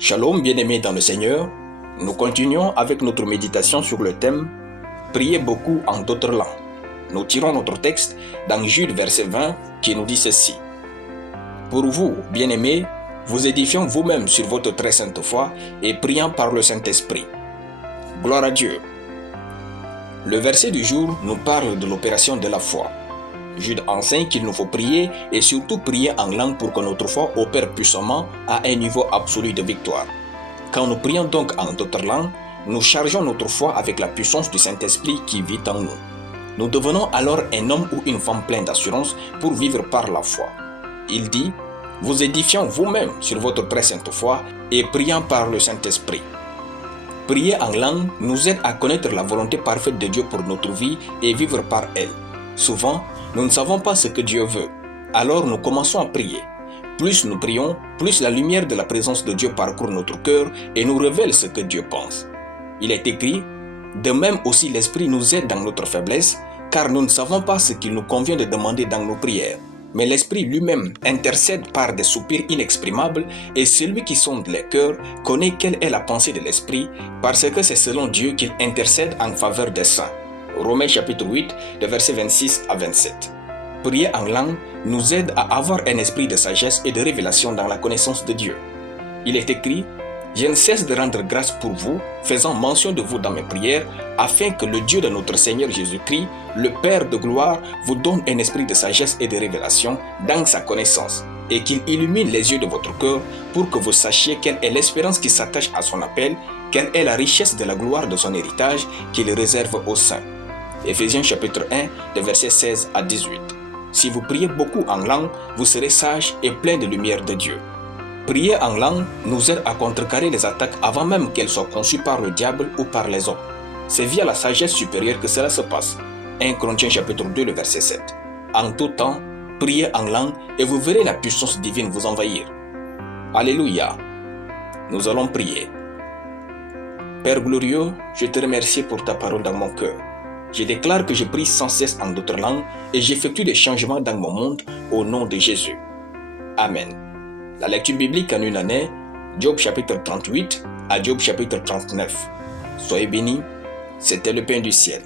Shalom bien-aimés dans le Seigneur, nous continuons avec notre méditation sur le thème « Priez beaucoup en d'autres langues ». Nous tirons notre texte dans Jude verset 20 qui nous dit ceci. « Pour vous, bien-aimés, vous édifiant vous-même sur votre très sainte foi et priant par le Saint-Esprit. » Gloire à Dieu. Le verset du jour nous parle de l'opération de la foi. Jude enseigne qu'il nous faut prier et surtout prier en langue pour que notre foi opère puissamment à un niveau absolu de victoire. Quand nous prions donc en d'autres langues, nous chargeons notre foi avec la puissance du Saint-Esprit qui vit en nous. Nous devenons alors un homme ou une femme plein d'assurance pour vivre par la foi. Il dit, vous édifiant vous-même sur votre très sainte foi et priant par le Saint-Esprit. Prier en langue nous aide à connaître la volonté parfaite de Dieu pour notre vie et vivre par elle. Souvent, nous ne savons pas ce que Dieu veut. Alors nous commençons à prier. Plus nous prions, plus la lumière de la présence de Dieu parcourt notre cœur et nous révèle ce que Dieu pense. Il est écrit, de même aussi l'Esprit nous aide dans notre faiblesse, car nous ne savons pas ce qu'il nous convient de demander dans nos prières. Mais l'Esprit lui-même intercède par des soupirs inexprimables et celui qui sonde les cœurs connaît quelle est la pensée de l'Esprit parce que c'est selon Dieu qu'il intercède en faveur des saints. Romains chapitre 8, de versets 26 à 27. Prier en langue nous aide à avoir un esprit de sagesse et de révélation dans la connaissance de Dieu. Il est écrit, « Je ne cesse de rendre grâce pour vous, faisant mention de vous dans mes prières, afin que le Dieu de notre Seigneur Jésus-Christ, le Père de gloire, vous donne un esprit de sagesse et de révélation dans sa connaissance, et qu'il illumine les yeux de votre cœur pour que vous sachiez quelle est l'espérance qui s'attache à son appel, quelle est la richesse de la gloire de son héritage qu'il réserve aux saints. » Éphésiens chapitre 1, de versets 16 à 18. Si vous priez beaucoup en langue, vous serez sage et plein de lumière de Dieu. Prier en langue nous aide à contrecarrer les attaques avant même qu'elles soient conçues par le diable ou par les hommes. C'est via la sagesse supérieure que cela se passe. 1 Corinthiens chapitre 2, le verset 7. En tout temps, priez en langue et vous verrez la puissance divine vous envahir. Alléluia. Nous allons prier. Père glorieux, je te remercie pour ta parole dans mon cœur. Je déclare que je prie sans cesse en d'autres langues et j'effectue des changements dans mon monde au nom de Jésus. Amen. La lecture biblique en une année, Job chapitre 38 à Job chapitre 39. Soyez bénis, c'était le pain du ciel.